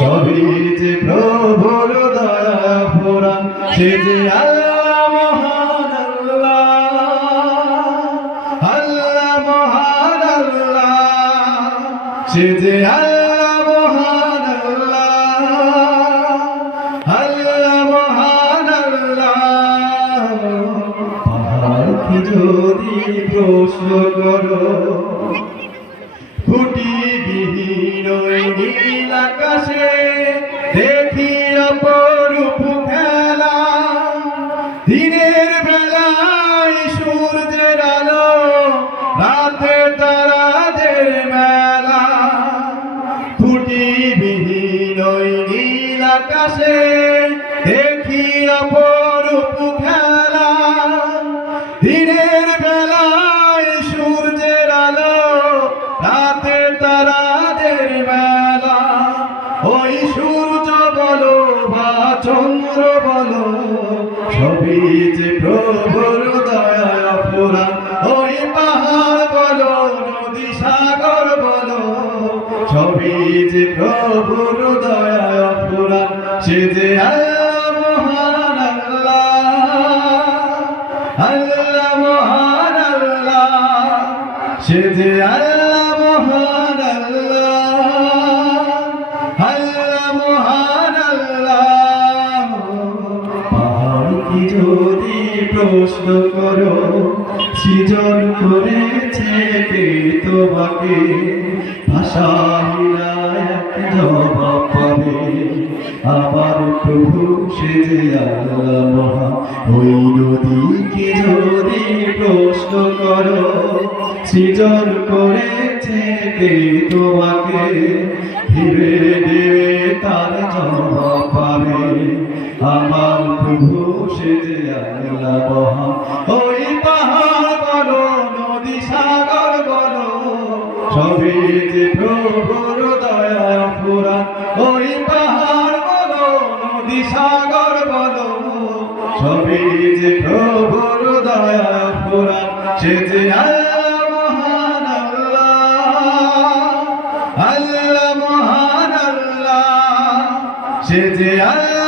সবই যে প্রভুর দয়া ভরা, সে যে আল্লাহ মহান আল্লাহ, আল্লাহ মহান আল্লাহ, সে যে আল্লাহ মহান আল্লাহ, আল্লাহ মহান আল্লাহ। পাহাড়কে যদি প্রশ্ন করো, খুঁটিবিহীন ওই নীল আকাশে দেখি অপরূপ খেলা, দিনের বেলায় সূর্যের আলো, রাতে তারাদের মেলা। খুঁটিবিহীন ওই নীল আকাশে দেখি অপরূপ খেলা, দিনের বেলায় সূর্যের আলো, রাতে তারাদের মেলা। ওই সূর্য বলো বা চন্দ্র বলো, সবই যে প্রভুর দয়া পুরা। ওই পাহাড় বলো নদী সাগর বলো, সবই যে প্রভুর দয়া পুরা। সে যে আল্লাহ মহান আল্লাহ, আল্লাহ মহান আল্লাহ, সে যে আল্লাহ মহান আল্লাহ, আল্লাহ মহান আল্লাহ। পাহাড়কে যদি প্রশ্ন করো, সৃজন করেছে কে তোমাকে, ভাষাহীনা এক জবাব পাবে। আমার প্রভু সে যে আল্লাহ মহান। ওই নদীকে যদি প্রশ্ন করো, সৃজন করেছে কে তোমাকে, ধীরে ধীরে তার জবাব পাবে। আমার প্রভু সে যে আল্লাহ মহান। ওই পাহাড় বলো নদী সাগর বলো, সবই যে প্রভুর দয়া পুরা। ওই পাহাড় বলো নদী সাগর বলো, সবই যে প্রভুর দয়া পুরা। সে যে আল্লাহ মহান আল্লাহ, আল্লাহ মহান আল্লাহ, সে যে আল্লাহ